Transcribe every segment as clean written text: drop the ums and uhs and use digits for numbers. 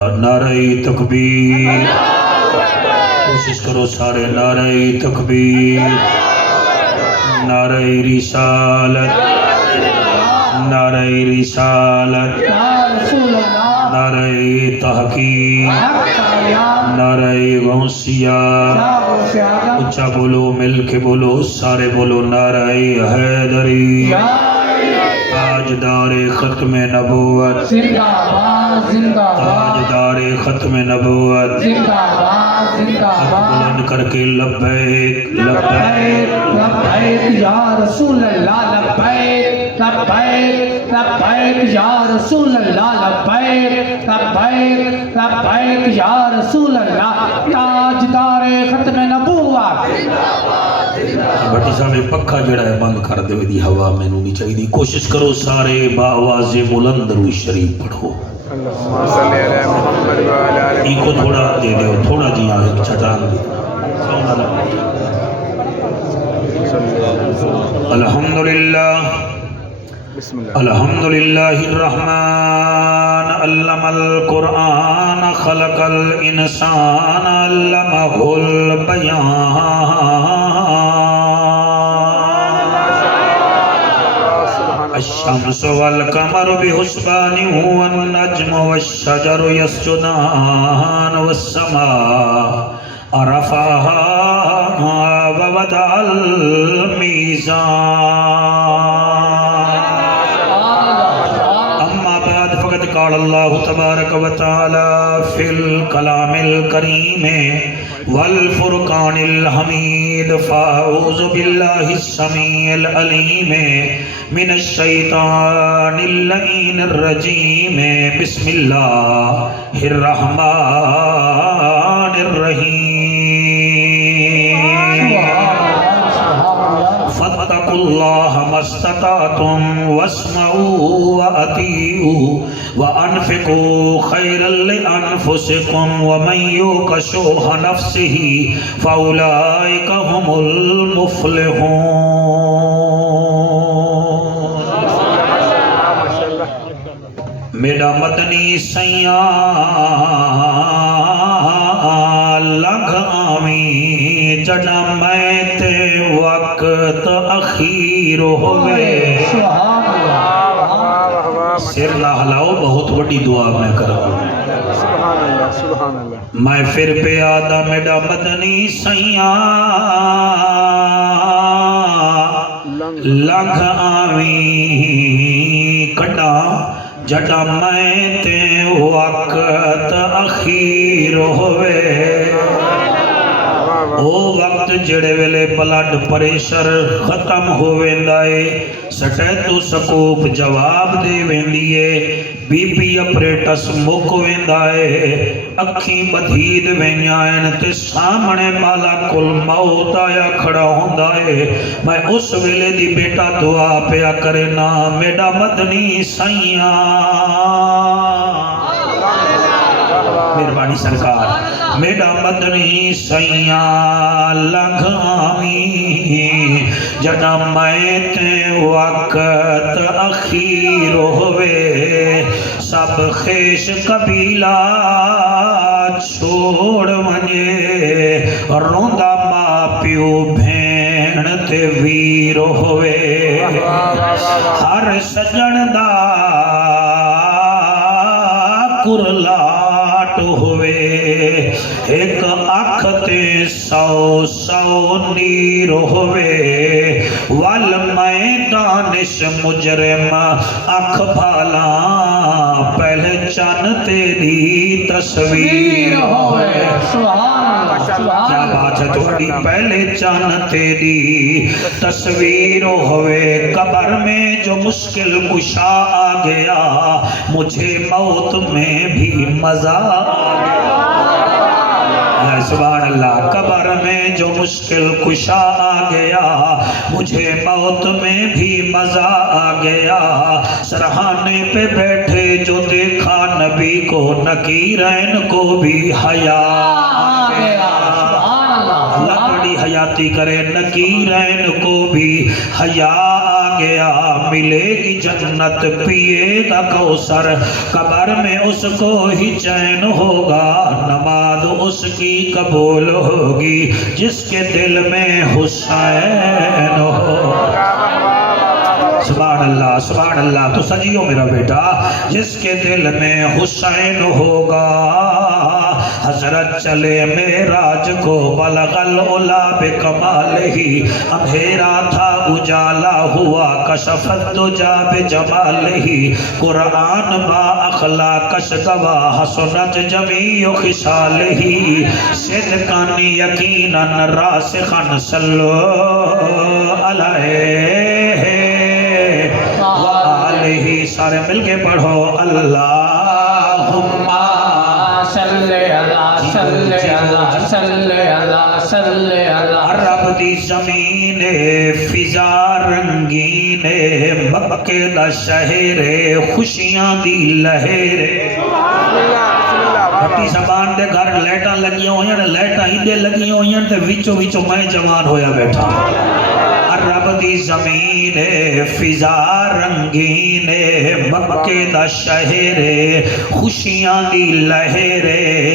نعرہ تکبیر، کوشش کرو سارے نعرہ تکبیر، نعرہ رسالت، نعرہ رسالت، نعرہ تحقیق، نعرہ غوثیہ، اچھا بولو، مل کے بولو، سارے بولو نعرہ حیدری، تاجدار ختم نبوت، تاجدار ختم نبوت، ہاتھ بلند کر کے لبیک لبیک لبیک یا رسول اللہ، لبیک لبیک لبیک یا رسول اللہ، لبیک لبیک لبیک یا رسول اللہ، تاجدار ختم نبوت۔ بھٹی صاحب پکھا جڑا ہے بند کر دے، دی ہوا میں نہیں چاہیے، کوشش کرو سارے باواز بلند درود شریف پڑھو۔ ایک کو تھوڑا دے دو، تھوڑا جی آئے چھٹان دے۔ الحمدللہ الحمدللہ الرحمن علم القرآن خلق الانسان علمہ البیان الشمس والقمر بحسبان والنجم والشجر يسجدان والسماء رفعها ووضع الميزان أما بعد فقد قال الله تبارك وتعالى في الكلام الكريم والفرقان الحميد فأعوذ بالله السميع العليم من الشيطان اللعين الرجيم بسم الله الرحمن الرحيم فاتقوا الله ما استطعتم واسمعوا وأطيعوا وأنفقوا خيرا لأنفسكم ومن يوق شح نفسه فأولئك هم المفلحون۔ میرا مدنی سیاں لنگھ آویں جڑا میں تے وقت اخیر ہوئے۔ سر نہ ہلاؤ، بہت بڑی دعا میں کروں۔ میں پھر پہ آدھا میرا مدنی سیاں لنگھ آویں کٹا جڑا میں تے وقت اخیر ہوئے۔ او وقت جڑے ویلے بلڈ پریشر ختم ہو ویندائے، سٹیتوسکوپ جواب دے ویندیے، بی پی اپریٹس مک ویندائے، اکھیں بدھید وینیائن تے سامنے بالا کل موت آیا کھڑا ہوندائے۔ میں اس ویلے دی بیٹا دعا پیا کرے نا میڈا مدنی سیاں۔ مہربانی سرکار، میڈا مدنی سیاں لنگھ آویں جڑا میں تے وقت اخیر ہوئے۔ سب خیش قبیلہ چھوڑ ونجے، روندا ماں پیو بھین تے ویر ہوئے۔ ہر سجن دا کرلاٹ ہوئے، ایک اکھ تے سو سو نیر ہوئے۔ وال میں دانش مجرم اکھ بھالا، پہلے چن تیری تصویر ہوئے۔ کیا بات ہے تھوڑی، پہلے چن تیری تصویر ہوئے۔ قبر میں جو مشکل کشا آ گیا، مجھے موت میں بھی مزہ آ گیا۔ سبحان اللہ، قبر میں جو مشکل کشا آ گیا، مجھے موت میں بھی مزہ آ گیا۔ سرحانے پہ بیٹھے جو دیکھا نبی کو، نکیرین کو بھی حیا آ گیا۔ اللہ بڑی حیاتی کرے، نکیرین کو بھی حیا آ گیا ملے گی جنت پیے گا کوثر قبر میں اس کو ہی چین ہوگا نماز اس کی قبول ہوگی جس کے دل میں حسین ہو سبحان اللہ تو سجیو میرا بیٹا جس کے دل میں حسین ہوگا حضرت چلے معراج کو بلغ العلا بکمالہی اندھیرا تھا اجالا ہوا کشفت دجا بجمالہی قرآن با اخلاقش گواہ حسنت جمیع خصالہی صدقان یقینا راسخا صلو علیہ وآلہ سارے مل کے پڑھو اللہم رب دی زمین فضا رنگین مکے دا شہر خوشیاں دی لہر بٹی زبان دے گھر لیٹاں لگیاں ہوئیں لیٹاں ہندے لگیاں ہوئیں تے وچو وچو میں جوان ہویا بیٹھا رب دی زمین فضا رنگین مکے دا شہر خوشیاں دی لہر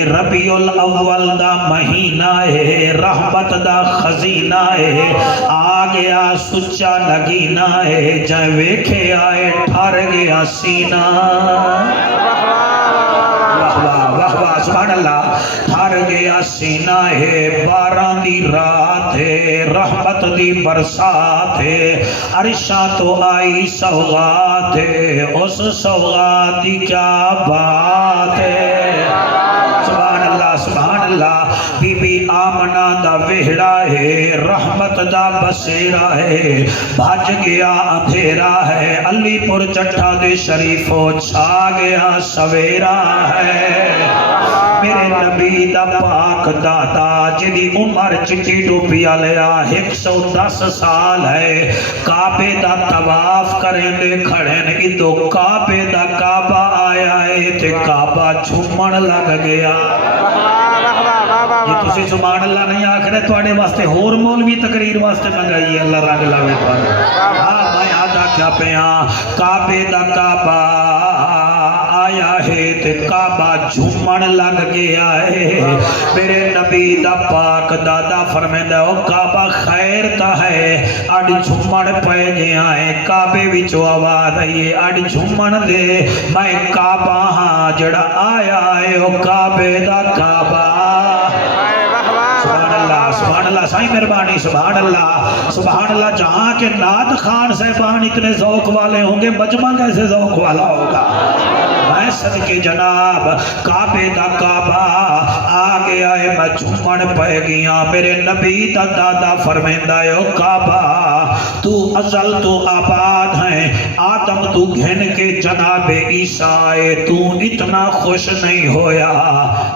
ربیع الاول دا مہینہ ہے رحمت دا خزینہ ہے آ گیا سچا نگینہ ہے جائے ویکھے آئے ٹھار گیا سینہ واہ واہ سبحان اللہ ٹھار گیا سینہ ہے باران دی رات ہے رحمت دی برسات ہے عرشاں تو آئی سوغات ہے اس سوغات دی کیا بات ہے سبحان اللہ بی بی آمنہ دا وہڑا ہے رحمت دا بسیرا ہے بھاج گیا اندھیرا ہے علی پور چٹھا دے شریفو چھا گیا سویرا ہے میرے نبی دا پاک دادا جدی عمر چٹی ڈوبیا لیا 110 سال ہے کعبے دا طواف کریں دے کھڑیں ادو کعبے دا کعبہ آیا ہے تے کعبہ جھومن لگ گیا یہ تسی سبحان اللہ نہیں آخر ہے توڑے واسطے ہور مولوی تقریر واسطے منگائی ہے اللہ رنگ لاوے توڑے میں آدھا کیا پیاں کعبے دا کعبہ آیا ہے تے کعبہ جھومن لگ گیا ہے میرے نبی دا پاک دادا فرمیندہ او کعبہ خیر تا ہے اڈ جھومن پہ گیا ہے کعبے وچو آواز آئی ہے اڈ جھومن دے میں کعبہ ہاں جڑا آیا ہے او کعبے دا کعبہ سبحان اللہ سائیں مہربانی سبحان اللہ جہاں کے نعت خان صاحبان اتنے ذوق والے ہوں گے مجمع کیسے ذوق والا ہوگا میں صدقے جناب کعبے دا کعبہ آ گیا ہے میں جھومن پہ گیا میرے نبی دا دادا فرمیندہ ہے او کعبہ تو ازل تو آباد ہیں آدم تو گھن کے جناب عیسیٰ تو اتنا خوش نہیں ہویا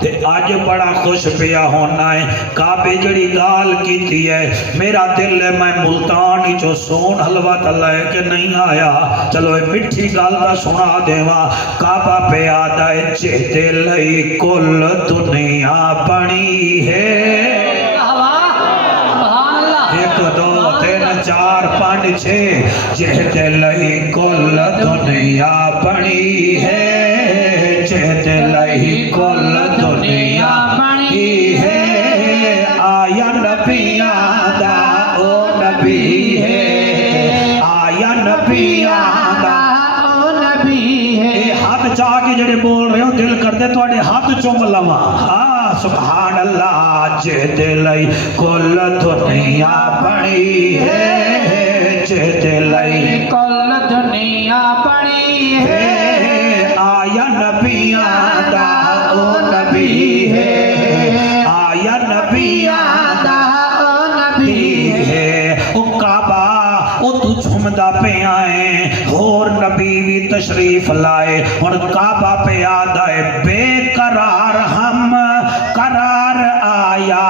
تے آج بڑا خوش پیا ہونا ہے کعبے جڑی گال کیتی ہے میرا دل ہے میں ملتانی جو سون حلوہ تلہ ہے کہ نہیں آیا چلو ایک مٹھی گال دا سنا دیوا کعبہ پہ آدھا ہے چہتے لئی کل دنیا پڑی ہے ایک دو تین چار پانچ چھ چہتے لئی کل دنیا پڑی ہے چہتے لئی کل دنیا پڑی ہے آیا نبی آدھا او نبی ہے آیا نبی آدھا او نبی ہے ہاتھ چاہ کے جڑے بول رہے ہو دل کرتے تو اڑے ہاتھ چوم لوا سبحان اللہ جہد لئی کل دنیا بڑی ہے جہد لئی کل دنیا بڑی ہے آیا نبی آدھا او نبی ہے آیا نبی آدھا او نبی ہے او کعبہ او تو جھمدہ پہ آئیں اور نبی بھی تشریف لائے اور کعبہ پہ آدھا ہے بے قرار ہم قرار آیا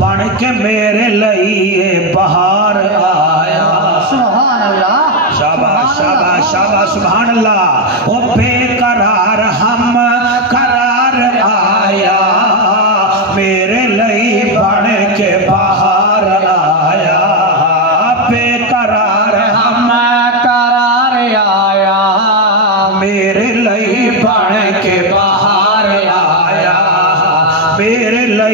بن کے میرے لئے بہار آیا سبحان اللہ شاباش شاباش شاباش سبحان اللہ وہ بے قرار ہم قرار آیا میرے لئے بن کے بہار آیا بے قرار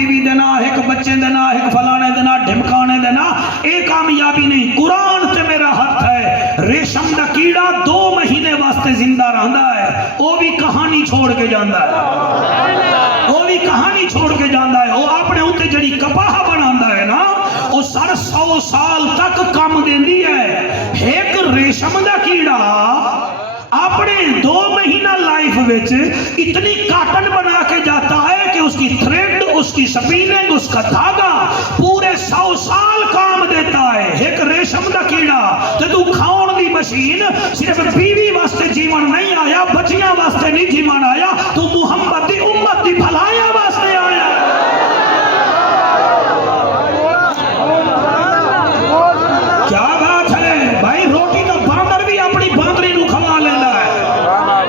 بیوی دینا, ایک بچے دینا, ایک فلانے دینا, ڈھمکانے دینا, اے کامیابی نہیں. قرآن تے میرا ہاتھ ہے. ریشم دا کیڑا 2 مہینے واسطے زندہ رہندا ہے, وہ بھی کہانی چھوڑ کے جاندا ہے, وہ بھی کہانی چھوڑ کے جاندا ہے. وہ اپنے اوتے جڑی کپاہ بناندا ہے نا, وہ 100 سال تک کام دیندی ہے. ایک ریشم دا کیڑا اپنے 2 مہینہ لائف وچ اتنی کاٹن بنا کے جاتا ہے کہ اس کی تھریڈ, اس کی سپیننگ, اس کا دھاگا پورے 100 سال کام دیتا ہے. ایک ریشم دا کیڑا. تے تو کھاؤن دی مشین صرف بیوی واسطے جیون نہیں آیا, بچیاں واسطے نہیں جیون آیا, تو محمد دی امت دی بھلائی واسطے آیا. کیا بات ہے بھائی, روٹی تو باندر بھی اپنی باندری نو کھوا لینا ہے,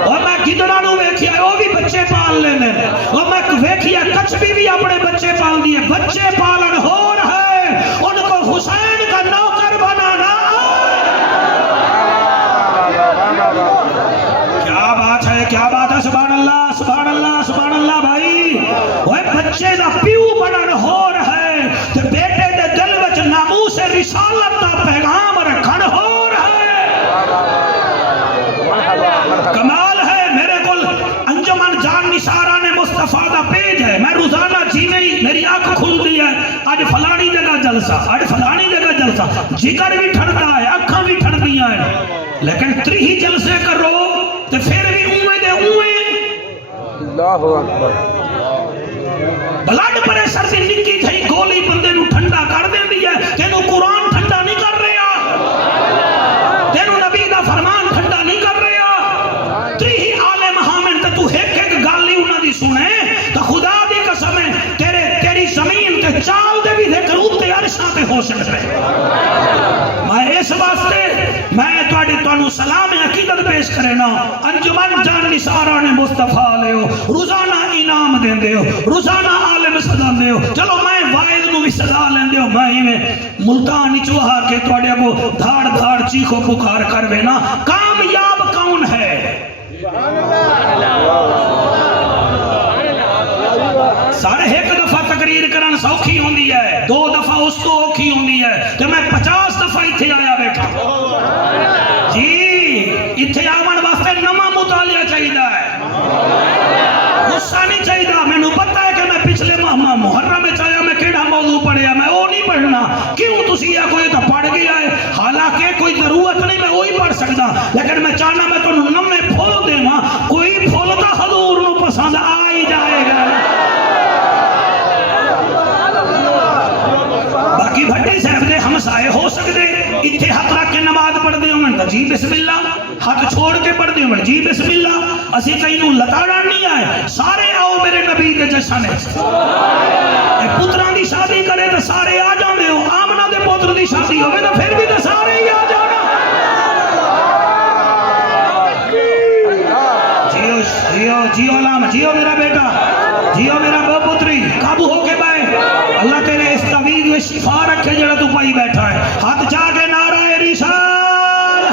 اور میں گدڑا نو ویکھیا ہے وہ بھی بچے پال لینے, اور میں ویکھیا کچھوی بھی اپنے بچے پال دیے. بچے پالن ہو رہا ہے, ان کو حسین کا نوکر بنانا. کیا بات ہے, کیا بات ہے, سبحان اللہ سبحان اللہ سبحان اللہ. بھائی وہ بچے دا پیو بنن ہو رہا ہے, تے بیٹے دے دل وچ ناموس رسالت دا پیغام رکھن ہو رہا ہے. کمال ہے. میرے کول انجمن جان نثارہ نے مصطفیٰ دا پیج ہے, میں روزانہ جیویں ہی میری آنکھ کھلتی ہے, اج فلانی جگہ جلسہ, اج فلانی جگہ جلسہ, جگر بھی ٹھنڈا ہے, اکھاں بھی ٹھنڈیاں ہیں, لیکن 3 جلسے کرو تے پھر بھی اویں دے اویں. اللہ اکبر. بلڈ پریشر دی نکی تھئی گولی بندے نو ٹھنڈا کر دیندی ہے. تینوں قرآن ٹھنڈا نہیں کر رہا, تینوں نبی دا فرمان ٹھنڈا نہیں کر رہا. 3 عالم حامن تے تو ایک گل ہی انہاں دی سنے تو خدا دی قسم ہے تیری زمین تے چال دے بھی ذکر اوتے عرشاں تے ہو سکدا ہے. میں اس واسطے میں تانوں سلام عقیدت پیش کرے نا. انجمن جان نثارہ نے مصطفیٰ لے ہو, روزانہ انعام دیندے ہو, روزانہ عالم سداندے ہو. چلو میں واعظ نو بھی سدا لیندے ہو, میں ملتان وچ آ کے تواڈے کو دھاڑ دھاڑ چیخو پکار کروے نا. کامیاب کون ہے؟ ساڑھے 1 دفعہ تقریر کرن سوکھی ہوندی ہے, 2 دفعہ اس تو اوکھی ہوندی ہے, تے میں 50 دفعہ ایتھے آیا بیٹھا. جی ایتھے آون واسطے نواں مطالعہ چاہیدا ہے, غصہ نہیں چاہیدا. مینوں پتہ ہے کہ میں پچھلے ماہ محرم وچ آیا, میں کیڑا موضوع پڑھیا, میں وہ نہیں پڑھنا. کیوں تسی یہ کوئی تو پڑھ گیا ہے, حالانکہ کوئی ضرورت نہیں, میں وہی پڑھ سکدا, لیکن میں چاہنا میں تانوں نویں پھول دیواں. کوئی پھول تا حضور نو پسند آ ہی جائے گا. باقی بھٹی صاحب دے ہمسائے ہو سکتے اتنے ہاتھ رکھ کے نماز پڑھتے ہوں جی بسم اللہ, ہاتھ چھوڑ کے پڑھتے ہوں جی بسم اللہ. اسی کہیں لتاڑا نہیں آئے, سارے آؤ میرے نبی کے جشن. پتران دی شادی کرے تو سارے آ جاندے ہو, آمنہ دے پتر دی شادی ہوئے تو پھر بھی تو سارے ہی آ جانا. جیو جیو جیو علام, جیو میرا بیٹا, جیو میرا بہو پتری, قابو ہو کے بائے. اللہ تیرے اس طویل میں شفا رکھے جڑا تو پائی بیٹھا ہے. ہاتھ جا کے نعرہ رسال,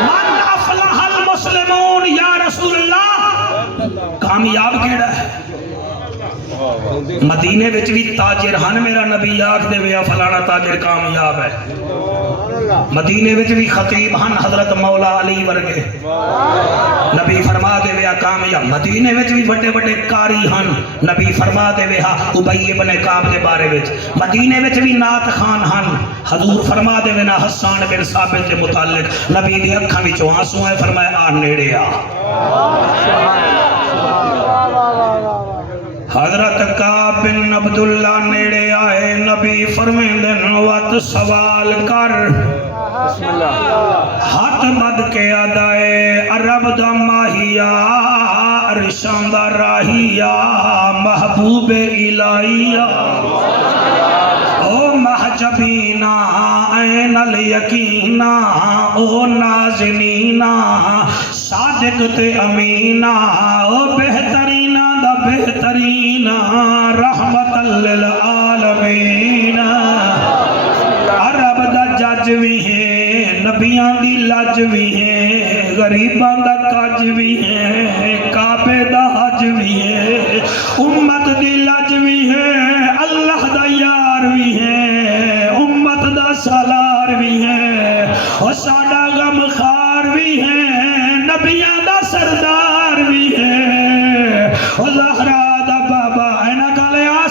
من افلح المسلمون یا رسول اللہ. کامیاب کیڑا ہے؟ مدینے وچ بھی تاجر ہن, میرا نبی آکھ دے ویا فلانا تاجر کامیاب ہے. مدینے وچ بھی خطیب ہن, حضرت مولا علی ورگے, نبی فرما دے ویا کامیاب. مدینے وچ بھی بڑے بڑے قاری ہن, نبی فرما دے ویا ابی ابن کعب دے بارے وچ. مدینے وچ بھی نعت خان ہن, حضور فرما دے ویا حسان بن ثابت دے متعلق, نبی دی اکھاں وچوں آنسو آئے, فرمایا آ نیڑے آ. حضرت کعب بن عبداللہ نیڑے آئے, نبی فرمیندن وقت سوال کر. ہاتھ بد کے ادائے عرب دا ماہیا, عرشاں دا راہیا, محبوب الہیا. او محجبینا این الیقینا, او نازنینا صادق تے امینا, او بہترینا دا بہترینا, رحمت للعالمین. عرب دا جج بھی ہے, نبیان دی لج بھی ہے, غریبان دا کج بھی ہے, کعبے دا حج بھی ہے, امت دی لج بھی ہے,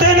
3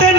3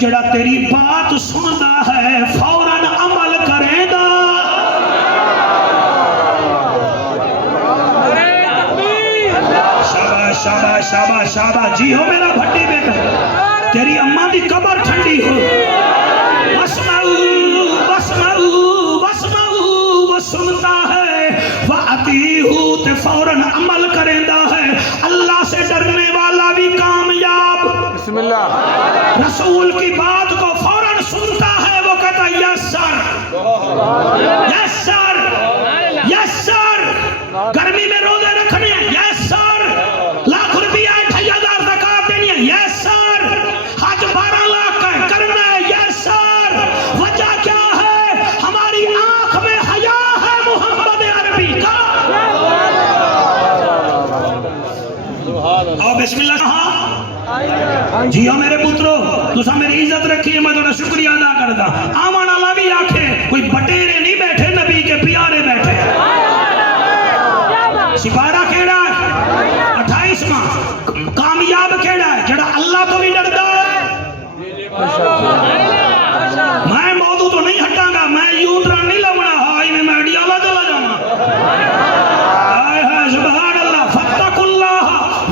جڑا تیری بات سندا ہے فوراً عمل کرے گا. شاباش شاباش شاباش شاباش. جی ہو میرا بھٹی بیٹا, تیری اماں دی قبر ٹھنڈی ہو. وہ سنتا ہے وَأَطِیعُوا تے فوراً عمل کریندا ہے. اللہ سے ڈرنے والا بھی کامیاب. بسم اللہ. رسول کی بات کو فوراً سنتا ہے, وہ کہتا ہے یس سر یس سر یس سر. گرمی میں روزے رکھنے ہیں, یس سر. لاکھ روپیہ 28,000 زکات دینی ہے, یس سر. حج 12 لاکھ کا کرنا ہے, یس سر. وجہ کیا ہے؟ ہماری آنکھ میں حیا ہے محمد عربی کا. اور بسم اللہ کہا. جی ہو میرے پترو, تسا میری عزت رکھی ہے, میں تھوڑا شکریہ ادا کرتا. آمان اللہ بھی آکھے کوئی بٹیرے نہیں بیٹھے, نبی کے پیارے بیٹھے. سپارہ کیڑا ہے 28واں. کامیاب کیڑا ہے جڑا اللہ تو بھی ڈردا ہے. میں موضوع تو نہیں ہٹاں گا, میں یوں ٹرن نہیں لگنا, ہائی میں میڈیالا چلا جاؤں. سبحان اللہ. فاتقوا اللہ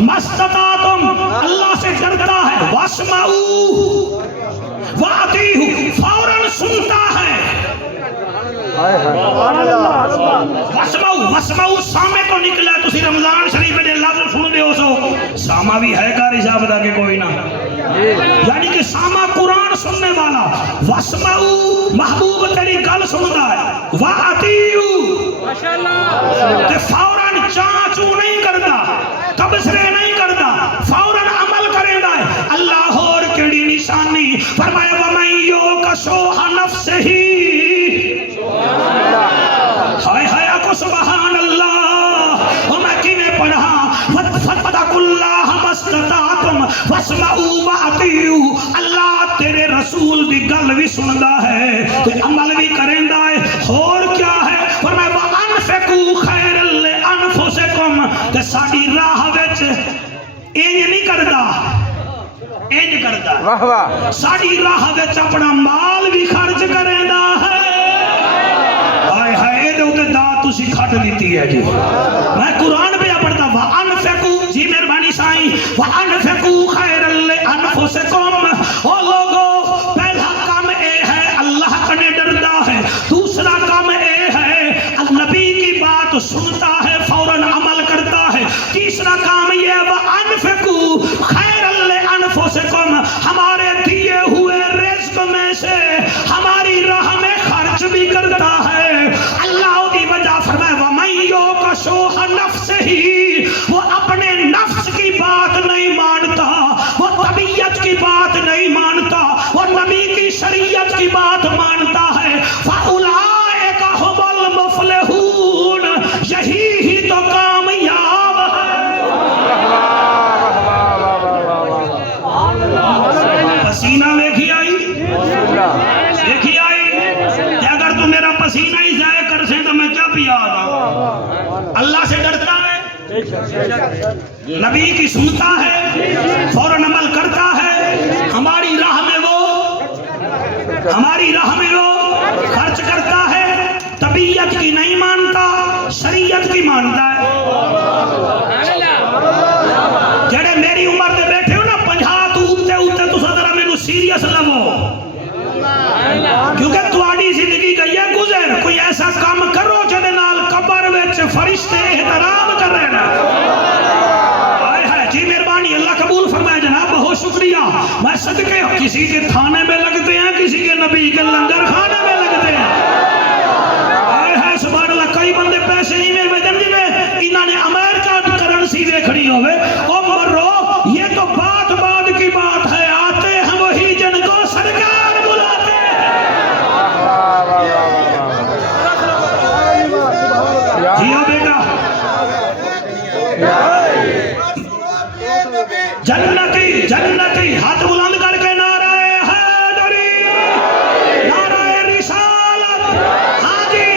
ما استطعتم, اللہ سے ڈرتا ہے. واسمعوا واطیعوا, فوراً سنتا ہے. واسمعوا سامے تو نکلا. تسی رمضان شریف میں لفظ سن دے ہو سو ساما بھی ہے کاری صاحب دا کہ کوئی نہ, یعنی کہ ساما قرآن سننے والا. واسمعوا محبوب تیری گل سندا ہے. واطیعوا تے فوراً چاچو نہیں کردا, تبصرے نہیں کردا, فوراً عمل کریندا ہے. اللہ اور کیڑی نشانی فرمایا وَمَن يُوقَ شُحَّ نَفْسِهِ. ہائے ہائے آکو سبحان اللہ. اور میں کیویں پڑھا فَاتَّقُوا اللَّهَ مَا اسْتَطَعْتُمْ وَاسْمَعُوا وَأَطِیعُوا. اللہ تیرے رسول دی گل بھی سندا ہے تے عمل بھی کریندا ہے. اور کیا ہے؟ فرمایا وَأَنفِقُوا خَيْرًا لِأَنفُسِكُمْ. تے ساڈی راہ وچ انج نہیں کردا, انج کردا. واہ واہ. ساڈی راہ وچ اپنا مال بھی خرچ کریندا ہے. ہائے ہائے دے اوتے دات تسی کھٹ دیتی ہے جی. میں قرآن پہ پڑھتا. وَأَنفِقُوا, جی مہربانی سائیں, وَأَنفِقُوا خَيْرًا لِأَنفُسِكُمْ. او لوگو, پہلا کام اے ہے اللہ کنے ڈردا ہے. دوسرا کام اے ہے نبی کی بات سنتا ہے, فوراً عمل کرتا ہے. تیسرا کام یہ ہے وَأَنفِقُوا خَيْرًا لِأَنفُسِكُمْ. ہمارے دیے ہوئے رزق میں سے ہماری راہ میں خرچ بھی کرتا ہے. اللہ کی وجہ فرمائے وَمَن يُوقَ شُحَّ نَفْسِهِ. وہ اپنے نفس کی بات نہیں مانتا, وہ طبیعت کی بات نہیں مانتا, وہ نبی کی شریعت کی بات مانتا ہے. فَأُولَٰئِکَ هُمُ الْمُفْلِحُونَ. یہی ہی تو کامیاب ہے. پسینہ ویکھی آئی, دیکھی آئی کہ اگر تو میرا پسینہ ہی ضائع کر سے تو میں کیا پیا آتا. اللہ سے ڈرتا ہے, نبی کی سنتا ہے, فوراً عمل کرتا ہے. ہماری راہ میں وہ خرچ کرتا ہے. طبیعت کی نہیں مانتا, شریعت کی مانتا ہے. جڑے میری عمر دے بیٹھے ہو نا 50 تو اتے تو ذرا مینوں سیریس لو, کیونکہ تہاڈی زندگی گئی ہے گزر. کوئی ایسا کام کرو جدے نال قبر وچ فرشتے احترام کرن. ہائے ہائے جی مہربانی, اللہ قبول فرمائے جناب, بہت شکریہ. میں صدقے, کسی کے تھانے میں لگتے ہیں, کسی کے نبی کے لنگر خانے میں لگتے ہیں. ہائے ہائے سبحان اللہ. کئی بندے پیسے ہی میں وجن جی میں انہوں نے امریکہ کرنسی دیکھنی ہوئے. او مرو, یہ تو بات کی بات ہے. آتے ہیں وہی جن کو سرکار بلاتے ہیں. جیو بیٹا, جنتی جنتی ہاتھ بلند کر کے نعرہ حیدری, نعرہ رسالت. ہاں جی,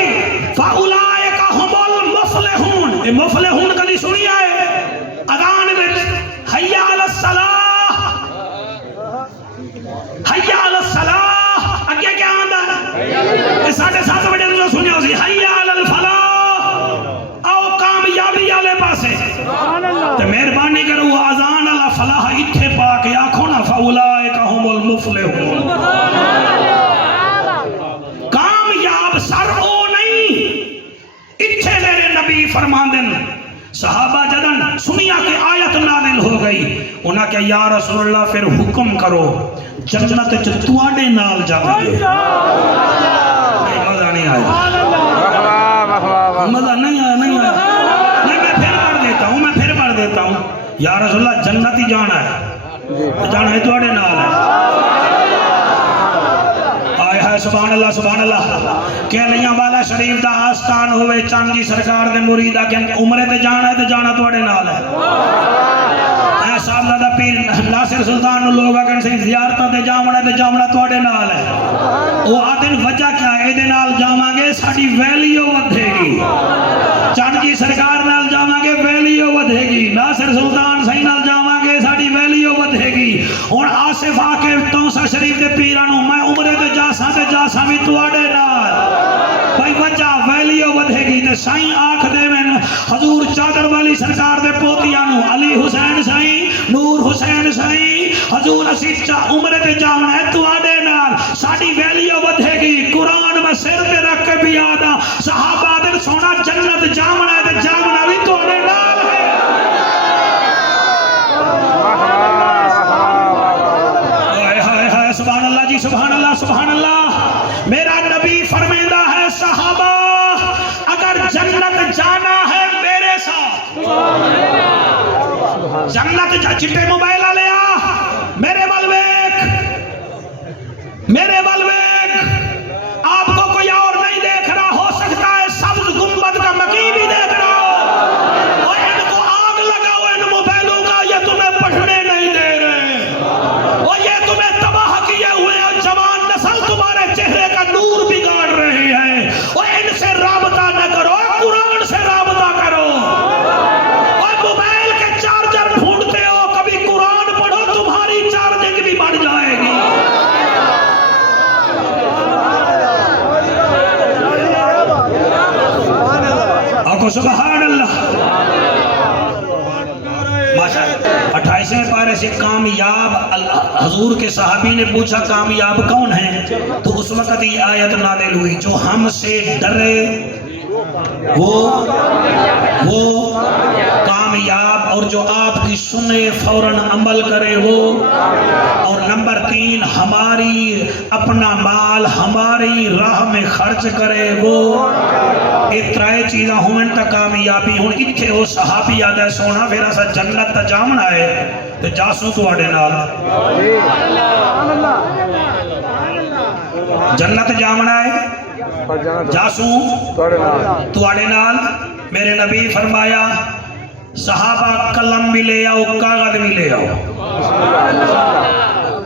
فَأُولَٰئِکَ هُمُ الْمُفْلِحُونَ. یہ مفلحون کدی سنی آئے اذان وچ حی علی الصلاۃ, حی 7:30 بجے جو سنیا سی حی علی الفلاح او کامیابی والے پاسے تے مہربانی کرو اذان علی فلاح ایتھے پا کے آکھو نا فاولائک هم المفلحون کامیاب سر او نہیں ایتھے میرے نبی فرماندن صحابہ جدن سنیا کہ آیت نازل ہو گئی انہاں کہ یا رسول اللہ پھر حکم کرو جنت چ تواڈے نال جاواں گے مزہ نہیں آیا مزہ نہیں آیا نہیں میں پھر پڑھ دیتا ہوں یا رسول اللہ جنت ہی جانا ہے تواڈے نال ہے سبحان اللہ کہ لیاں والا شریف دا آستان ہوئے چاند جی سرکار دے مرید آ کہ عمرے تے جانا ہے تے جانا تواڈے نال ہے اے صاحب دا پیر ناصر سلطان نو لوگ اگن سے زیارتاں تے جاونا تے جاونا تواڈے نال ہے او آدن وجہ کیا ہے دے نال جاواں گے ساڈی ویلیو ودھے گی چاند جی سرکار نال جاواں گے ویلیو ودھے گی ناصر سلطان صحیح نال جاواں گے ساڈی ویلیو ودھے گی ہن آصف آ کے توسا شریف دے پیراں نو میں عمرے تے جاساں بھی تواڈے نال بھائی وجہ ویلیو ودھے گی تے سائیں آکھ دے میں حضور چادر والی سرکار دے پوتیاں نو علی حسین سائیں نور حسین سائیں حضور اسی عمرے تے جاونا ہے تواڈے نال ساڈی ویلیو ودھے گی قرآن میں سر تے رکھ کے بھی آدا صحابہ دے سونا جنت جاونا ہے تے جاونا بھی تواڈے نال ہے سبحان اللہ جی سبحان اللہ میرا نبی فرمیندہ ہے صحابہ اگر جنت جانا ہے میرے ساتھ جنت چٹے موبائل آ لیا میرے والویک آپ کو کوئی اور نہیں دیکھ رہا ہو سکتا ہے سبز گنبد کا مکی بھی دیکھ رہا ہو اور ان کو آگ لگاؤ ان موبائلوں کا یہ تمہیں پڑھنے نہیں دے رہے اور یہ تمہیں تباہ کیے ہوئے اور جوان نسل تمہارے چہرے کا نور بگاڑ رہی ہے اور ان سے رابطہ نہ کرو قرآن سے رابطہ کرو اور موبائل کے چارجر ڈھونڈتے ہو کبھی قرآن پڑھو تمہاری چارجنگ بھی بڑھ جائے گی آقا سبحان اللہ 28ویں پارے سے کامیاب حضور کے صحابی نے پوچھا کامیاب کون ہے تو اس وقت یہ آیت نازل ہوئی جو ہم سے ڈرے وہ کامیاب اور جو آپ کی سنے فوراً عمل کرے وہ اور نمبر 3 ہماری اپنا مال ہماری راہ میں خرچ کرے وہ یہ ترائے چیزاں ہوئن تا کامیابی ہون اتھے ہو صحابی آدھا ہے سونا پھر ایسا جنت تا جامنا ہے تو جاسوں تو آڑے نال جنت جامنا ہے جاسوں تو آڑے نال میرے نبی فرمایا صحابہ قلم بھی لے آؤ کاغذ بھی لے آؤ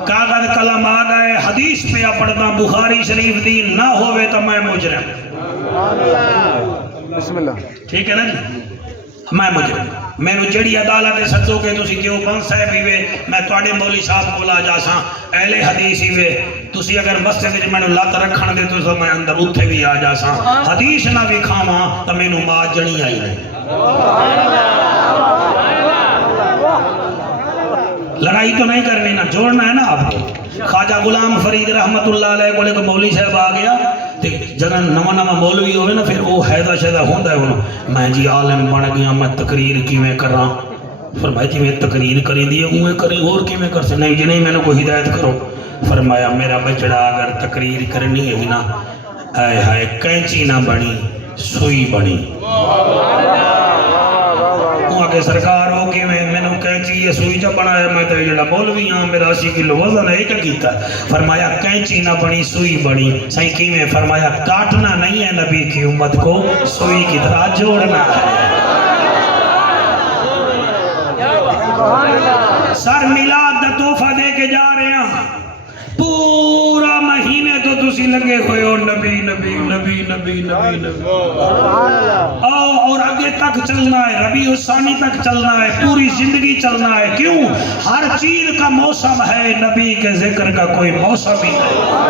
کاغذ قلم آ گئے حدیث پہ پڑھتا بخاری شریف دی نہ ہوئے تو میں مجرم بسم اللہ ٹھیک ہے نا جی میں مجرم میں نے جڑی عدالت سچو کہ تسی کیوں بن صاحب ہی وے میں توڑے مولی صاحب کو لا جاساں اہل حدیث ہی وے تسی اگر مسجد میں نے لات رکھن دے تو میں اندر اتھے بھی آ جاساں حدیث نہ بھی کھاواں تو میں نے ماں جڑی آئی نہیں لڑائی تو نہیں کرنی نہ جوڑنا ہے نا آپ کو خواجہ غلام فرید رحمت اللہ علیہ کو لے کو مولی صاحب آ گیا جنن نما مولوی ہوئے نا پھر وہ حیدہ شیدہ ہوندہ ہے انہوں میں جی عالم بڑھ گیا میں تقریر کی میں کر رہا فرمایا جی میں تقریر کریں دیئے اوے کریں اور کی میں کر سے نہیں جی نہیں میں نے کو ہدایت کرو فرمایا میرا بچڑا اگر تقریر کرنی ہے نا اے ہائے کینچی نہ بنی سوئی بنی وہاں کے سرکار ہو کہ میں نے کینچی یہ سوئی جا بنایا میں تو جڑا مولوی ہاں میرا 80 کلو وزن ہے کیا کیتا فرمایا کینچی نہ بنی سوئی بنی صحیح کی میں فرمایا کاٹنا نہیں ہے نبی کی امت کو سوئی کی طرح جوڑنا ہے سر میلاد دا تحفہ دے کے جا رہے ہیں پورا مہینے تو تسی لگے ہوئے ہو نبی نبی نبی نبی نبی نبی اور آگے تک چلنا ہے ربیع الثانی تک چلنا ہے پوری زندگی چلنا ہے کیوں ہر چیز کا موسم ہے نبی کے ذکر کا کوئی موسم ہی نہیں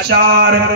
4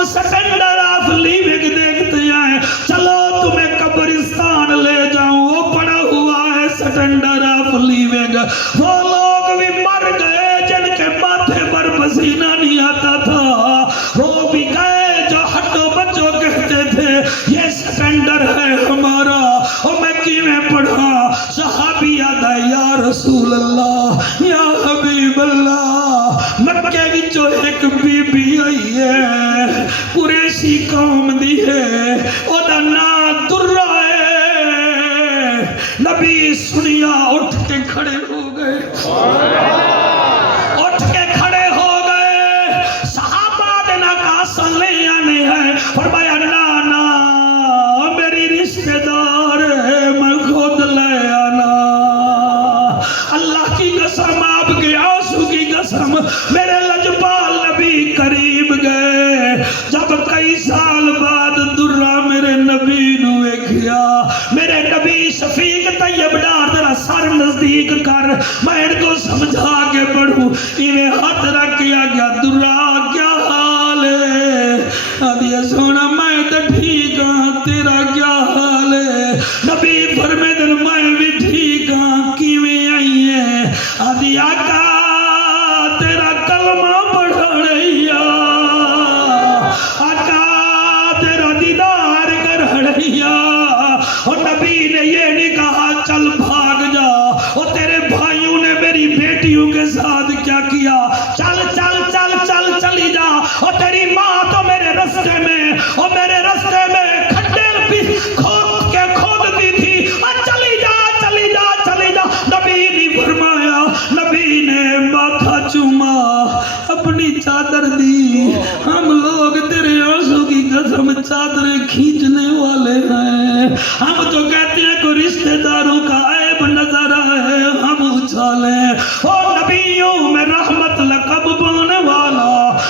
ہم سٹینڈر آف لیونگ دیکھتے ہیں، چلو تمہیں قبرستان لے جاؤں، وہ پڑا ہوا ہے سٹینڈر آف لیونگ، وہ لوگ بھی مر گئے جن کے ماتھے پر پسینہ نہیں آتا تھا، وہ بھی گئے جو ہٹو بچوں کہتے تھے یہ سٹینڈر ہے ہمارا، اور میں کیویں پڑھا؟ صحابی یاد ہے یا رسول اللہ یا حبیب اللہ، مکے وچوں ایک بی بی آئی ہے، قریشی قوم دی ہے، او دا نام درہ ہے، نبی سنیا اٹھ کے کھڑے ہو گئے، اٹھ کے کھڑے ہو گئے، صحابہ دے ناکاساں لے آنے ہیں، فرمایا نانا میری رشتہ دار ہے میں خود لے آنا، اللہ کی قسم آپ کے آنسو کی قسم میرے لجپال نبی قریب گئے، جب کئی سال بعد درہ میرے نبی نو ویکھیا، میرے نبی شفیق طیب ڈار ذرا سر نزدیک کر میں ان کو سمجھا کے پڑھوں، ایویں ہاتھ رکھیا گیا، درہ کیا حال ہے؟ آدھیا سونا میں تو ٹھیک ہاں، تیرا کیا حال ہے؟ نبی فرمے دن میں بھی ٹھیک ہاں، کیویں آئی ہے؟ آدھی آقا تیرا کلمہ پڑھا رہیا، آقا تیرا دیدار کر رہیا، اور نبی نے یہ نہیں کہا چل بھاگ جا، اور تیرے بھائیوں نے میری بیٹیوں کے ساتھ کیا کیا، چل چل چل چل چلی جا، اور تیری ماں تو میرے رستے میں، اور میرے رستے میں کھڈے بھی کھود کے کھود دی تھی، اور چلی جا چلی جا چلی جا، نبی نے فرمایا، نبی نے ماتھا چوما، اپنی چادر دی، ہم لوگ تیرے آنسو کی قسم چادریں کھینچنے والے ہیں، ہم تو کہتے ہیں کوئی رشتہ داروں کا عیب نظر آئے ہم اچھالیں، او نبیوں میں رحمت لقب پانے والا،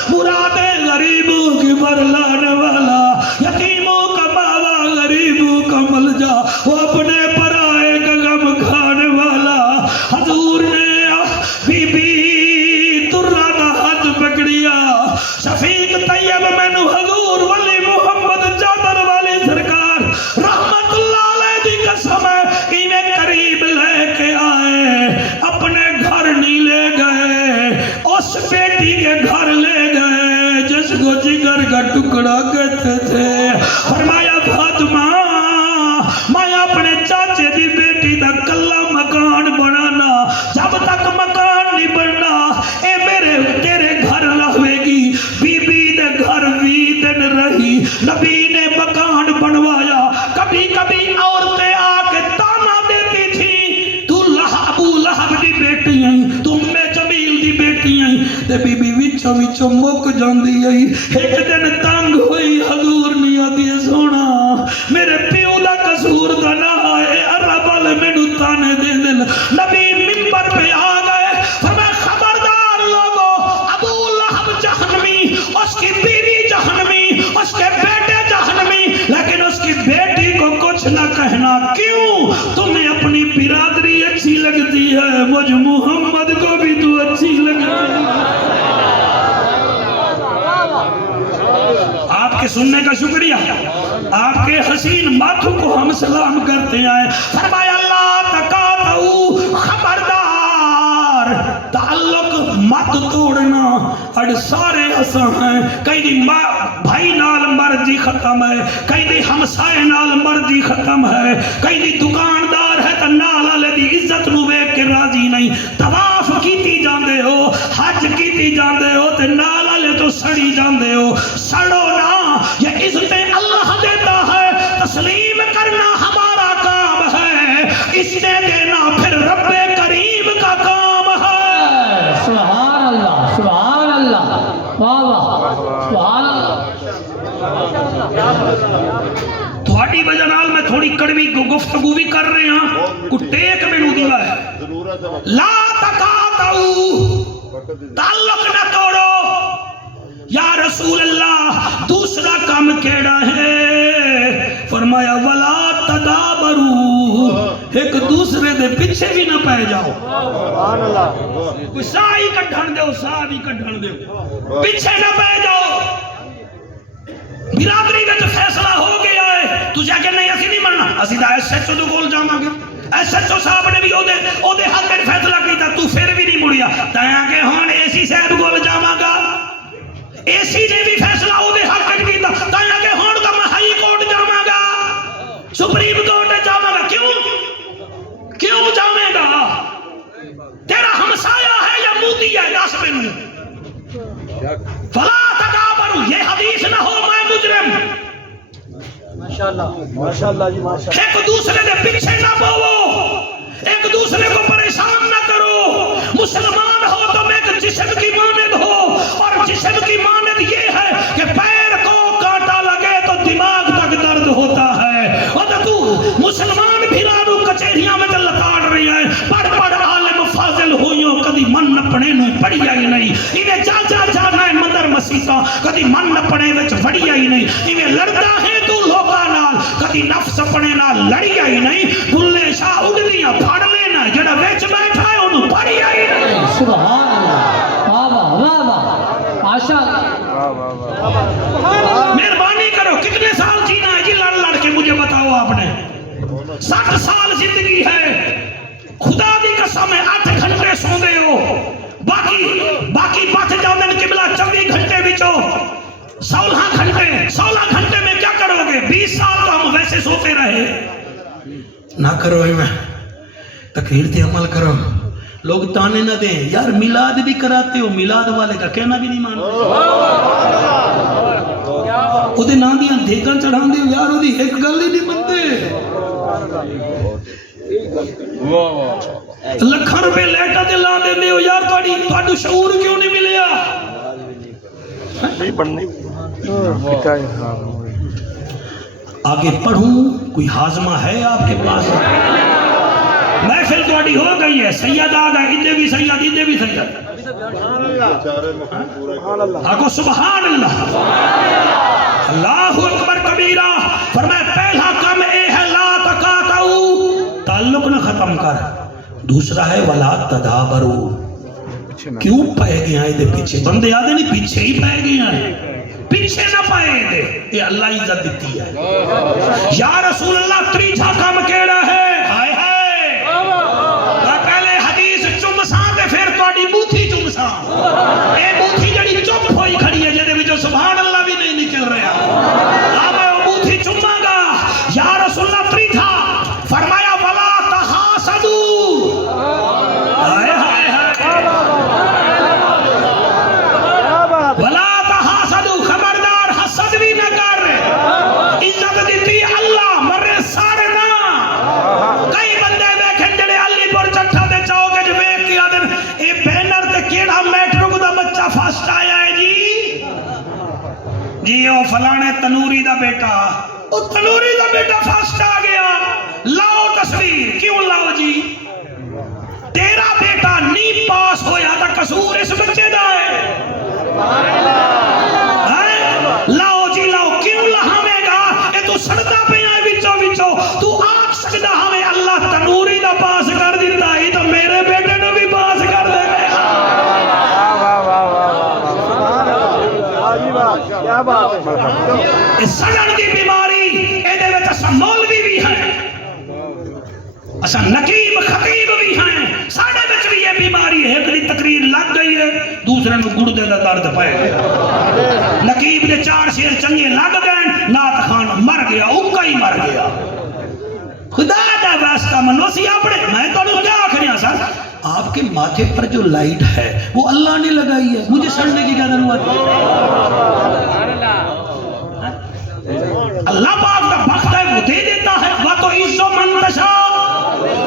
مراد غریبوں کی برلانے والا، یتیموں کا باوا غریبوں کا ملجا، وہ اپنے پرائے کا غم کھانے والا، حضور نے بی بی درہ کا ہاتھ پکڑیا، شفیق طیب مینو حضور ولی محمد چادر والی سرکار رحمت اللہ علیہ دی قسم ہے ایویں قریب لے کے آئے، اپنے گھر نہیں لے گئے، اس بیٹی کے گھر لے گئے جس کو جگر کا ٹکڑا کہتے تھے، فرمایا فاطمہ میں اپنے چاچے دی بیٹی دا کلا مکان بنانا، جب تک مکان نہیں بننا اے میرے تیرے گھر رہے گی، بی بی دے گھر 20 دن رہی، نبی نے مکان بنوایا، کبھی کبھی عورتیں آ کے تانا دیتی تھی تو ابو لہب دی بیٹی ہیں، تو جمیل دی بیٹی ہیں، تے بی بی وچوں وچوں مک جاندی آئی، ایک دن تنگ ہوئی حضور نے آدھی سونا میرے پیو دا قصور دا نہ آئے، عرب والے مینوں تانے دے دل، نبی منبر پہ آ گئے، فرمایا خبردار لوگو ابو لہب جہنمی، اس کی بیوی جہنمی، اس کے بیٹے جہنمی، لیکن اس کی بیٹی کو کچھ نہ کہنا، کیوں؟ تمہیں اپنی برادری اچھی لگتی ہے، مجھ محمد کو بھی تو اچھی لگتی ہے۔ آپ کے سننے کا شکریہ، آپ کے حسین ماتھوں کو ہم سلام کرتے ہیں، فرمایا اللہ تقاطعوا، خبردار تعلق مت توڑنا، اڑ سارے اساں ہیں، کئی دی بھائی نال مرضی ختم ہے، کئی دی ہمسائے نال مرضی ختم ہے، کئی دی دکاندار ہے تا نال والے دی عزت نو ویکھ کے راضی نہیں، طواف کیتی جاندے ہو، حج کیتی جاندے ہو تے نال والے تو سڑی جاندے ہو، سڑو نہ، یہ عزتیں اللہ دیتا ہے، تسلیم کرنا ہمارا کام ہے، اس نے دینا پھر رب کریم کا کام ہے۔ سبحان اللہ سبحان اللہ، واہ واہ سبحان اللہ۔ تھوڑی وجہ نال میں تھوڑی کڑوی گفتگو بھی کر رہے ہیں، کو ٹیک میں نو دیا ہے، لا تقاطعوا، تعلق نہ توڑو، یا رسول اللہ دوسرا کام کیڑا ہے؟ فرمایا ولا تدابروا، ایک دوسرے دے پیچھے بھی نہ پہ جاؤ، کوئی سائی کڈھن دے سا بھی کڈھن دے، پیچھے نہ پہ جاؤ، برادری میں فیصلہ ہو گیا ہے تو جا کے نہیں اسی نہیں مننا اسی دا ایس ایچ او دے کول جاواں گے ایس ایچ او صاحب نے بھی او دے حق وچ فیصلہ کیتا تو پھر بھی نہیں مڑیا تاں کہ ہن اے سی صاحب کول جاواں گا اے سی نے بھی فیصلہ او دے حق وچ کیتا تاں کہ ہن تو میں ہائی کورٹ جاواں گا سپریم کورٹ جاواں گا کیوں جاویں گا تیرا ہمسایہ ہے یا موتی ہے دس مینوں فلا تکابروا یہ حدیث نہ ہو میں مجرم ماشاءاللہ جی ماشاءاللہ ایک دوسرے کے پیچھے نہ پاؤ ایک دوسرے کو پریشان نہ کرو مسلمان ہو تو ایک جسم کی مانند ہو اور جسم کی مانند یہ ہے کہ پیر کو کانٹا لگے تو دماغ تک درد ہوتا ہے اور تو مسلمان بھیرانو کچہریاں میں لتاڑ رہی ہے پڑھ عالم فاضل ہوئیوں کدی من نپنے نو پڑھیا ہی نہیں انہیں جا جانا ہے مندر مسیطہ کدی من نپنے وچ وڑیا ہی نہیں انہیں لڑتا ہے تو لوگا نال کدی نفس اپنے نال لڑیا ہی نہیں بھلے شاہ اڑدیاں پھڑ لینا جڑا وچ بیٹھا ہے انہوں پڑھیا ہی نہیں سبحان اللہ واہ واہ واہ ماشاءاللہ مہربانی کرو کتنے سال جینا ہے جی لڑ لڑ کے مجھے بتاؤ آپ نے 60 سال زندگی ہے خدا دی قسم ہے 8 گھنٹے سوندے ہو باقی بچ جاندے نے قبلہ 24 گھنٹے وچوں 16 گھنٹے میں کیا کرو گے 20 سال تو ہم ویسے سوتے رہے نہ کرو میں تقریر تے عمل کرو لوگ تانے نہ دیں یار میلاد بھی کراتے ہو میلاد والے کا کہنا بھی نہیں مانتے وہ دے نام دیاں دیگاں چڑھان دے یار وہ دی ایک گل ہی نہیں منتے لکھاں روپے لیٹا دے لا دے ہو یار تھوڑی شعور کیوں نہیں ملیا نہیں پڑھنے آگے پڑھوں کوئی حازمہ ہے آپ کے پاس محفل تھوڑی ہو گئی ہے سید آ گئے ادھے بھی سید آگو سبحان اللہ اللہ اکبر کبیرہ فرمائے پہلا کام اے ہے لا تقاطعوا تعلق نہ ختم کر دوسرا ہے ولا تدابروا کیوں پائے گیا ہے دے پیچھے بندے آدھے نہیں پیچھے ہی پائے گیا ہے پیچھے نہ پائے دے یہ اللہ عزت دیتی ہے یا رسول اللہ تریجھا کام کیڑا ہے ہائے ہائے پہلے حدیث چمسان دے پھر توڑی بوتھی چمسان اے بوتھی جڑی چپ ہوئی کھڑی ہے جدے وچوں سبحان اللہ بھی نہیں نکل رہا اب وہ بوتھی چماں گا یا رسول اللہ تریجھا فرمایا ولا تحاسدوا ہائے ہائے ولا تحاسدوا خبردار حسد بھی نہ کر عزت دیتی اللہ مرے سارے نہ کئی بندے دیکھیں جڑے علی پور چٹھا دے چاؤ کے جو بیک کیا دن اے بینر تے کیڑا میٹرک دا بچہ فاسٹ آیا ہے جی او فلانے تنوری دا بیٹا او تنوری دا بیٹا فاسٹ آ گیا لاؤ تصویر کیوں لاؤ جی تیرا بیٹا نہیں پاس ہویا تا قصور اس بچے دا ہے لاؤ جی لاؤ کیوں لہمے گا اے تو سڑتا پہ آئے بچو تو آگ سکتا ہمیں اللہ تنوری دا پاس کر دیتا ہی تو میرے بیٹے نے بھی پاس کر دے گا اس سڑن دی بیماری اے دے وچ اسا مولوی بھی ہیں اسا نقیب خطیب بھی ہیں ساڑھے وچ بھی یہ بیماری ہے ایک دی تقریر لگ گئی ہے دوسرے میں گردے دا درد پائے گیا نقیب دے 4 شیر چنگے لگ گئے نات خان مر گیا اکا ہی مر گیا خدا دا واسطہ منوسی اپنے میں تو نہیں کیا آخری سر آپ کے ماتھے پر جو لائٹ ہے وہ اللہ نے لگائی ہے مجھے سڑنے کی کیا ضرورت اللہ پاک کا بخت ہے وہ دے دیتا ہے وہ تو عزو من تشا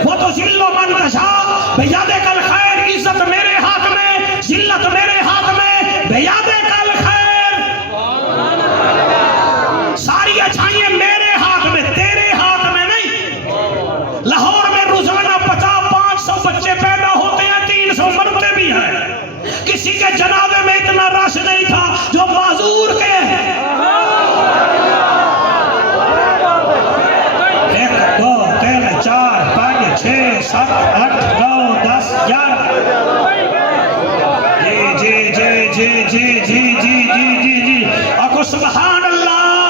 وہ تو ذلو من تشا بیاد کل خیر عزت میرے ہاتھ میں ذلت میرے ہاتھ میں بیاد کل خیر ساری اچھائیاں میرے ہاتھ میں تیرے ہاتھ میں نہیں لاہور میں روزانہ 50-500 بچے پیدا ہوتے ہیں 300 مرتے بھی ہیں کسی کے جنازے میں اتنا رش نہیں تھا جو معذور کے 1 2 3 4 5 6 7 8 9 10 11 جی آکو سبحان اللہ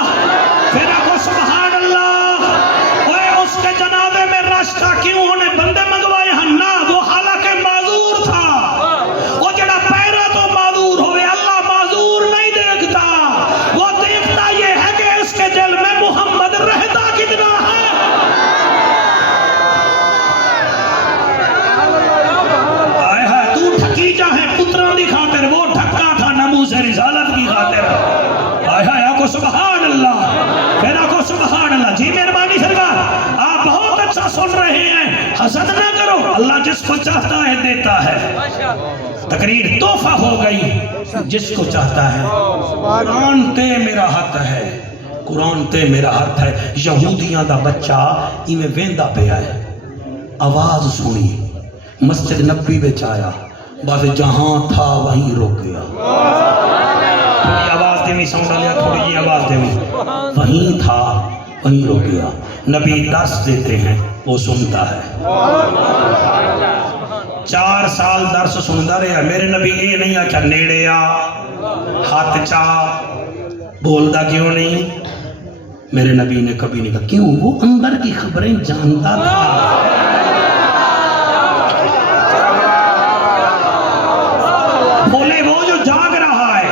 سن رہے ہیں حسد نہ کرو، اللہ جس کو چاہتا ہے دیتا ہے۔ تقریر تحفہ ہو گئی جس کو چاہتا ہے۔ قرآن تے میرا ہاتھ ہے، قرآن تے میرا ہاتھ ہے۔ یہودیاں دا بچہ ایویں ویندا پیا ہے، آواز سنی، مسجد نبی بچ آیا، بس جہاں تھا وہیں رک گیا۔ تھوڑی آواز دیوی ساؤنڈ لیا، تھوڑی جی آواز دیوی، وہیں تھا وہیں رک گیا۔ نبی درس دیتے ہیں، وہ سنتا ہے۔ 4 سال درس سنتا رہا، میرے نبی یہ نہیں آکھا نیڑے آ، ہاتھ چا، بولدا کیوں نہیں؟ میرے نبی نے کبھی نہیں کہا، کیوں؟ وہ اندر کی خبریں جانتا تھا۔ بولے وہ جو جاگ رہا ہے،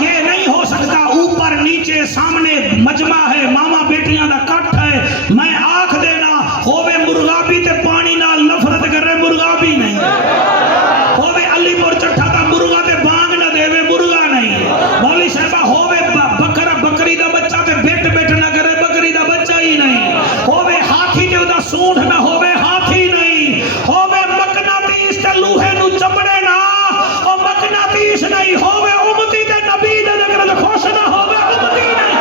یہ نہیں ہو سکتا اوپر نیچے سامنے مجمع ہے، ماما بیٹیاں دا کٹ ہے، میں آنکھ دینا ہووے مرغابی تے پانی نال نفرت کرے، مرغابی نہیں ہووے علی پور چٹھا دا مرغا تے بانگ نہ دے وے، مرغا نہیں مولی صاحبہ ہووے بکری دا بچہ تے بیٹ نہ کرے، بکری دا بچہ ہی نہیں ہووے ہاتھی تے دا سونڈ نہ ہووے، ہاتھی نہیں ہووے مقناطیس تے لوہے نو چمڑے نہ او مقناطیس نہیں ہووے امتی تے نبی دے ذکر تے خوش نہ ہووے، امتی نہیں۔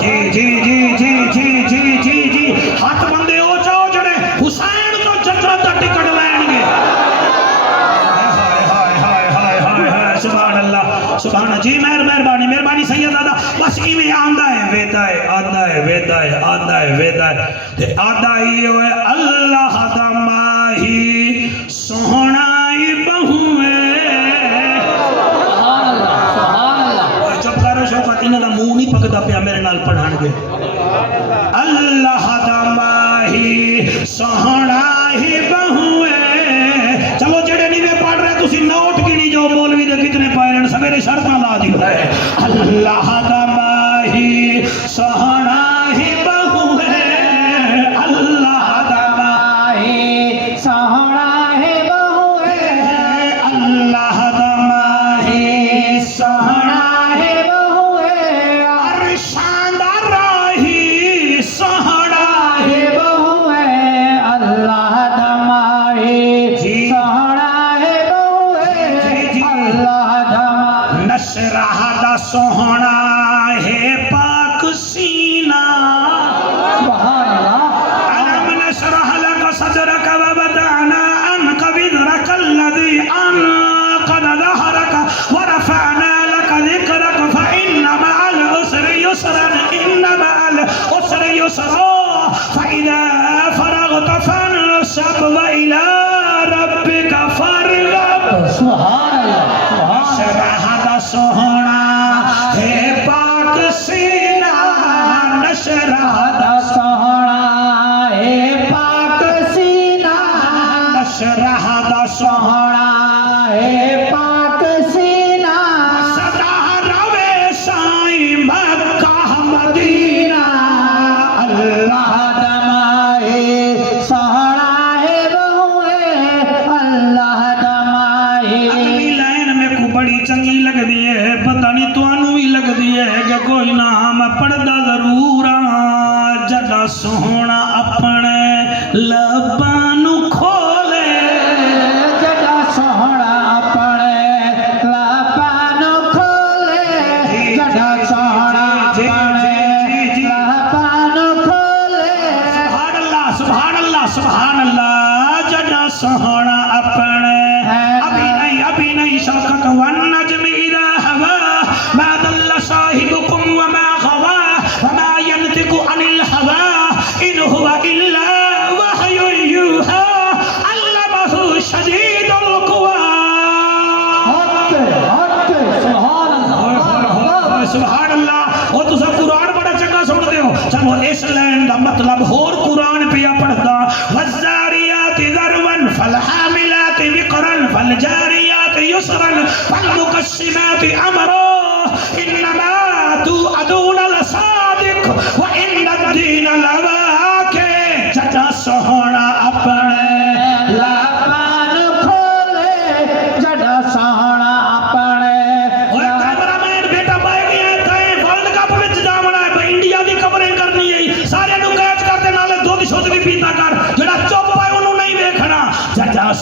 جی جی جی جی جی جی جی جی ہاتھ بندے ہو جاؤ جڑے حسین تو جنت دا ٹکٹ لین گے۔ سبحان اللہ سبحان اللہ۔ جی مہربانی سیدادہ، بس ایویں آندا ہے ویدا ہے، آندا ہے ویدا ہے، آندا ہے ویدا ہے تے آندا ہی ہوئے اللہ دا ماہی سوہنا ہی بہوے۔ سبحان اللہ سبحان اللہ۔ چپ کرو شوقت، انہاں دا منہ نہیں پکدا پیا میرے نال پڑھان گے۔ اللہ دا ماہی سوہنا ہی بہوے۔ چلو جڑے نیویں پڑھ رہے تسی نوٹ گنی جو مولوی دے کتنے پائرن سویرے شرطاں لا دیتا ہے۔ اللہ دا ماہی سوہنا ہی بہوے، اللہ دا ماہی سہنا ہے بہوے، اللہ دا ماہی سوہنا ہے بہوے، عرشاں دا راہی سوہنا ہے بہوے، اللہ دا ماہی جی۔ سہنا ہے بہوے، جی۔ اللہ دا نشرہ دا سوہنا ہے پاک سینہ، سبحان اللہ۔ ألم نشرح لك صدرك ووضعنا عنك وزرك الذي أنقض ظهرك ورفعنا لك ذكرك فإن مع العسر يسرا إن مع العسر يسرا فإذا فرغت فانصب وإلى ربك فارغب۔ سبحان اللہ سبحان نشرہ دا سوہنا ہے پاک سینہ، نشرہ دا سہنا ہے پاک سینہ، نشرہ دا سوہنا سہنا ہے پاک سینہ، صدا روے سائیں مکہ مدینہ، اللہ دا ماہی سہنا ہے بہوے، اللہ دا ماہی۔ اگلی لائن میں کو بڑی چنگی لگ دی ہے، پتہ نہیں تو انو ہی لگ دی ہے کہ کوئی نہ میں پڑھدا ضرور ہاں، جڑا سوہنا اپنے لباں نو کھولے، جڑا سہنا اپنے لباں نو کھولے، جڑا سہنا اپنے لباں نو کھولے، سبحان اللہ سبحان اللہ سبحان اللہ، جڑا سوہنا اپنے ابھی نہیں شوقت والنجم اذا ہوا ما ضل صاحبكم وما غوا وما ينطق عن الهوى ان هو الا وحي يوحى علمه شديد القوى۔ سبحان اللہ۔ وہ تسا قرآن بڑا چنگا سنتے ہو، چلو اس لائن دا مطلب ہور قرآن پیا پڑھدا، والذاریات ذروا فالحاملات وقرا فالجاریات یسرا فالمقسمات امرا انما توعدون لصادق وان الدین لواقع۔ جڑا سوہنا اپنے لباں نو کھولے، جڑا سہنا اپنے اوے کیمرہ مین بیٹا پائے گیا ہے ورلڈ کپ وچ جاونا ہے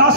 10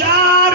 4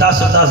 10-10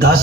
10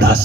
10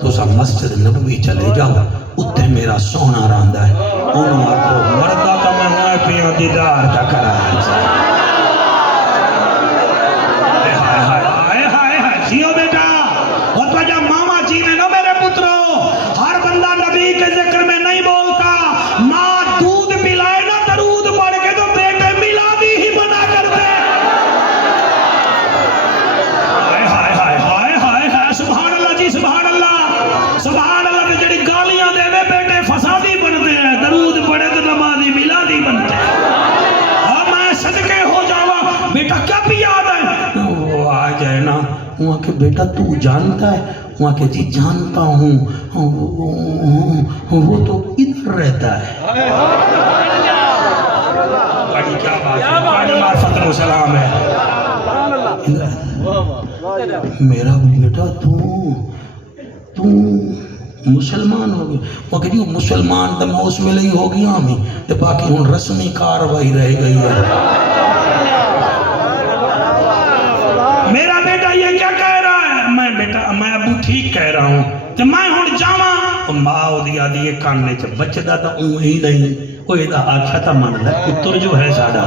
تو سا مسجد نبوی چلے جاؤ اتنے میرا سونا رہندا ہے انہوں آکھو مردہ کا میں ہوئے پیوں دیدار کا کرا جیو بیٹا اور تجھا ماما جی میں نہ میرے پترو ہر بندہ نبی کے ذکر میں نہیں بولتا ماں دودھ پلائے نہ درود پڑھ کے تو بیٹے میلادی ہی بنا کر دے سبحان اللہ جی سبحان اللہ میں جڑی گالیاں دے وے بیٹے فسادی بنتے ہیں درود پڑھے تو نمازی میلادی بنتے ہیں اور میں صدقے ہو جاوا بیٹا کیا بھی یاد ہے وہ آ جائے نا وہاں کہ بیٹا تو جانتا ہے وہاں کہ جی جانتا ہوں وہ تو ادھر رہتا ہے بڑی کیا بات ہے بڑی معرفت و سلام ہے میرا بیٹا تو مسلمان ہو گیا وہ کہ جی مسلمان تو میں اس ویلے ہی ہو گیا ہمیں تو باقی ہوں رسمی کاروائی رہ گئی ہے میرا بیٹا یہ کیا کہہ رہا ہے میں بیٹا میں ابو ٹھیک کہہ رہا ہوں کہ میں ہوں جاواں ماں دیا دیے کاننے چ بچدا تو اوں ہی نہیں وہ یہ آکھا تا من لے پتر جو ہے ساڈا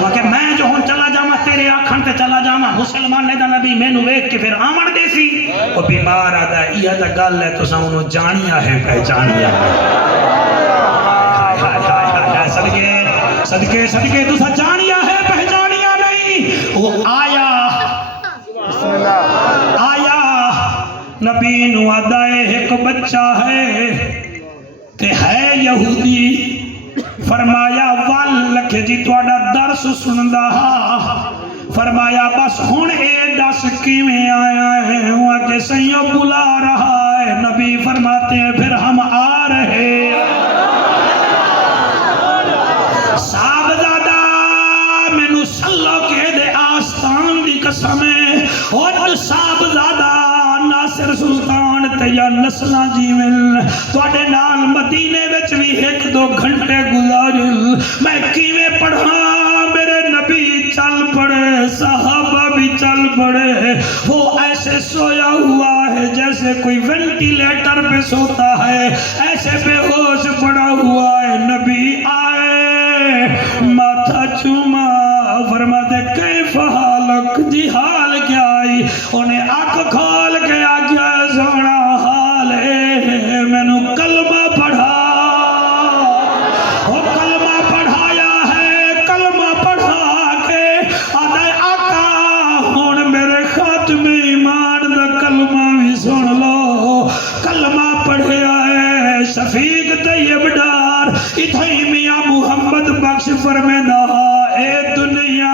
وہ کہ میں جو ہوں چلا جاواں تیرے آکھن تے چلا جاواں مسلمان نے دا نبی مینوں ویکھ کے پھر آمن دے سی وہ بیمار آدا یہ تا گل ہے تساں انہوں جانیا ہے پہچانیا صدقے صدقے تساں جانیا ہے پہچانیا نہیں وہ آیا نبی نو آدائے ایک بچہ ہے تے ہے یہودی فرمایا وال لکھے جی توڑا درس سندا فرمایا بس ہن اے دس کیویں آیا ہے ہوا کہ سیوں بلا رہا ہے نبی فرماتے ہیں پھر ہم آ رہے صاحبزادہ مینوں سلو کے دے آستان دی قسم ہے اور صاحبزادہ ناصر سلطان تے یا نسلہ جیول توڑے نال مدینے وچ بھی ایک دو گھنٹے گزارل میں کیویں پڑھا میرے نبی چل پڑے صحابہ بھی چل پڑے وہ ایسے سویا ہوا ہے جیسے کوئی وینٹیلیٹر پہ سوتا ہے ایسے بے ہوش پڑا ہوا ہے نبی آئے ماتھا چوما فرماتے کیف حالک جی حال کیا آئی انہیں آنکھ کھول کے آگیا سونا حال ہے میں نو کلمہ پڑھا وہ کلمہ پڑھایا ہے کلمہ پڑھا کے آدھے آقا ہون میرے خاتم ایمان دا کلمہ بھی سن لو کلمہ پڑھیا ہے شفیق طیب ڈار اتھائی میاں محمد بخش فرمیدہ اے دنیا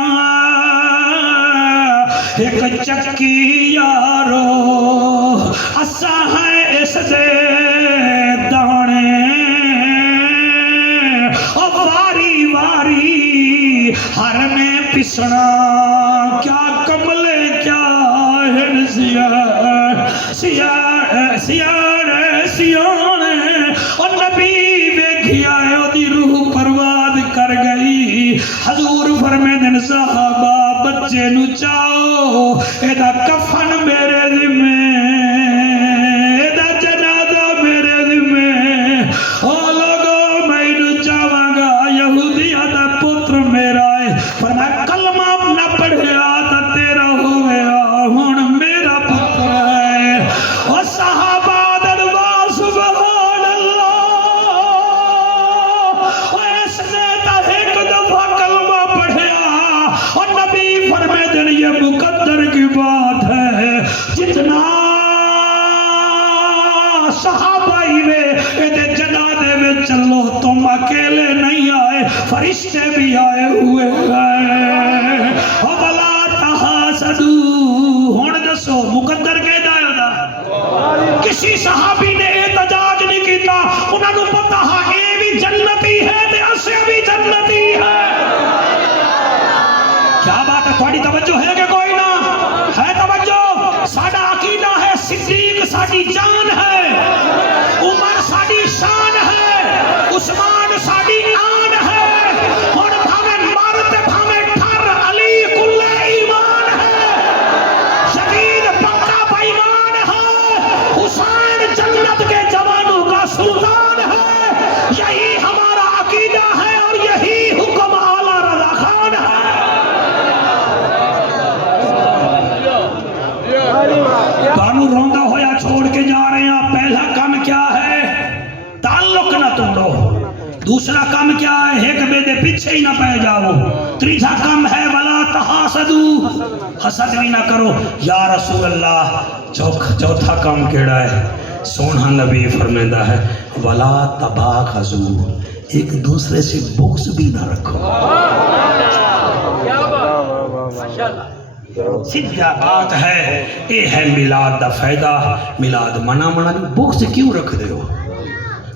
ایک چکی یارو اسا ہے اس دے دانے او واری واری ہر میں پسنا کیا کملے کیا ہن سیانے اور نبی ویکھیا ہے او دی روح پرواد کر گئی حضور فرمیدن صحابہ بچے نو چاہو ایدہ کفن میرے ذمہ ایدہ جنازہ میرے ذمہ او لوگو میں نو چاہواں گا یہودیہ دا پتر میرا ہے فرمایا کلمہ نہ پڑھیا تا تیرا ہوئے ہون میرا پتر ہے او صحابہ دروا سبحان اللہ او اس نے تا ایک دفعہ کلمہ پڑھیا اور نبی فرمیدن یہ مقدر کی بات ہے جتنا صحابہ ہی وے جنازے میں چلو تم اکیلے نہیں آئے فرشتے بھی آئے ہوئے ہیں وَلَا تَحَاسَدُوا ہون دسو مقدر کہتا ہے دا کسی صحابی نے احتجاج نہیں کیتا انہوں نے پتا ہے اے بھی جنتی ہے تے اسے بھی جنتی ہے کیا بات ہے تھوڑی توجہ ہے کہ کوئی نہ ہے توجہ ساڑھا عقیدہ ہے صدیق ساڑھی جان ہے عمر ساڑھی شان ہے عثمان ساڑھی آن ہے اور بھامن مارت بھامن ٹھر علی کل ایمان ہے شدید پکا بائیمان ہے حسین تانوں روندا ہویا چھوڑ کے جا رہے ہیں. پہلا کام کیا ہے؟ تعلق نہ توڑو. دوسرا کام کیا ہے؟ ایک بے دے پیچھے ہی نہ پہ جاؤ. تیسرا کام ہے ولا تحاسدو، حسد بھی نہ کرو. یا رسول اللہ چوتھا کام کیڑا ہے؟ سونا نبی فرمائندہ ہے ولا تباغضو، ایک دوسرے سے بغض بھی نہ رکھو. سیدھا بات ہے. اے ہے میلاد دا فائدہ. میلاد منا بغض کیوں رکھ دے ہو؟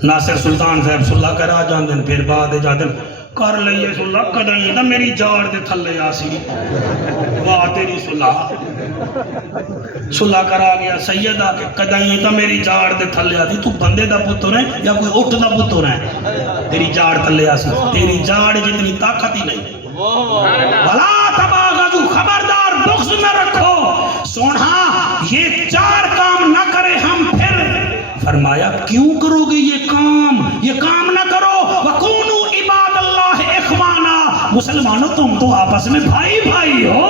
ناصر سلطان صاحب صلح کرا جاندن، پھر بعد جاندن کر لئیے صلح کدائیں تا میری جاڑ دے تھلے آسی. واہ تیری صلح کرا گیا سیدہ کہ کدائیں تا میری جاڑ دے تھلے آسی. تو بندے دا پتر ہے یا کوئی اٹھ دا پتر ہے؟ تیری جاڑ تھلے آسی. تیری جاڑ جتنی طاقت ہی نہیں. وَلَا تَبَاغَضُوا، خبردار بغض نہ رکھو. سونا یہ 4 کام نہ کرے ہم پھر فرمایا کیوں کرو گے یہ کام نہ کرو. وَكُونُوا عِبَادَ اللَّهِ إِخْوَانًا، مسلمانوں تم تو آپس میں بھائی بھائی ہو.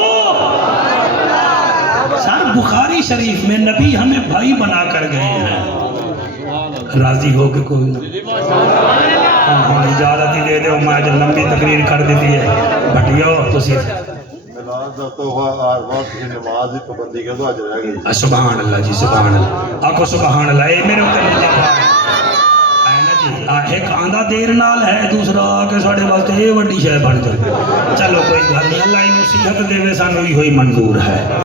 سر بخاری شریف میں نبی ہمیں بھائی بنا کر گئے ہیں. راضی ہو کہ کوئی نہ ہاں اجازت ہی دے دے. میں جو لمبی تقریر کر دیتی ہے بھٹیو تسی سبحان اللہ جی سبحان اللہ. آکھو سبحان اللہ. اے میرے اوپر ایک آندھا دیر نال ہے، دوسرا آکے ساڑھے واسطے یہ وڈی شے بن جائے. چلو کوئی گل نہیں، اللہ ہی نصیحت دے وے سانو ہی ہوئی منظور ہے.